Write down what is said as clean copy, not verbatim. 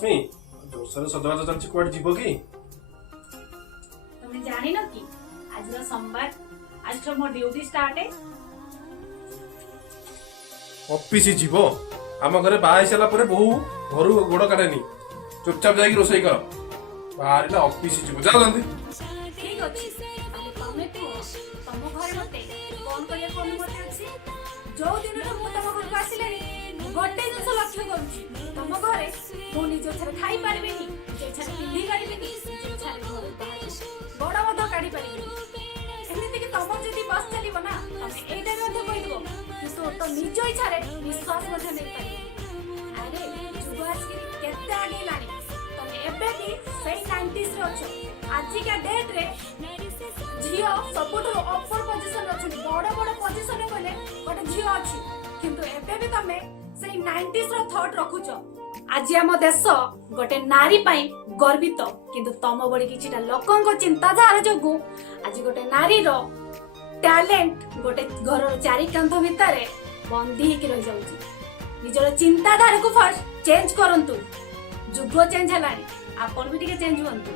रश्मि जोरसोर सजबाज चलछि code जीवो की तुम जानी न कि आज सोमवार आज मो ड्यूटी स्टार्ट है। ऑफिस जीवो आम घरे बाहा सारा पर बहु घर गोड़ काटेनी चुपचाप जाई रोसई कर बाहर ना ऑफिस जीवो जा जल्दी। ठीक अछि तमे तुम घर मते फोन करिया कोन मते अछि जो दिन मु तम घर को आसिले गोटे जिंस लक्ष्य करूची तम घरे मु निज छरे खाई पारबेनी जे छरे पिंधी पारबेनी जे छरे बड़ मध काढी पारबेनी एमिति कि तम जदी बस चलीबो ना तमे एटा मध कहि देबो कि तो निज इच्छारे विश्वास मध नै पारी। अरे जुबास के केते आगे लानी तमे एबे भी सही 90s रे अछो आज का डेट रे झियो सबुठ अपर पोजीशन अछि बड़ बड़ पोजीशन गले गोटे झियो अछि किंतु एबे भी तमे सही 90s रो थॉट रखुचो। आज हम देश गोटे नारी पाई गर्वित किंतु तम बड़ी किछिटा लोकन को चिंताधारा जोगु आज गोटे नारी रो टैलेंट गोटे घर चारि कांध भितरे बंदी हेकि रह जाउची। निजर चिंताधारा को फर्स्ट चेंज करंतु जुग चेंज हलानी आपन भी टिके चेंज हुंतु।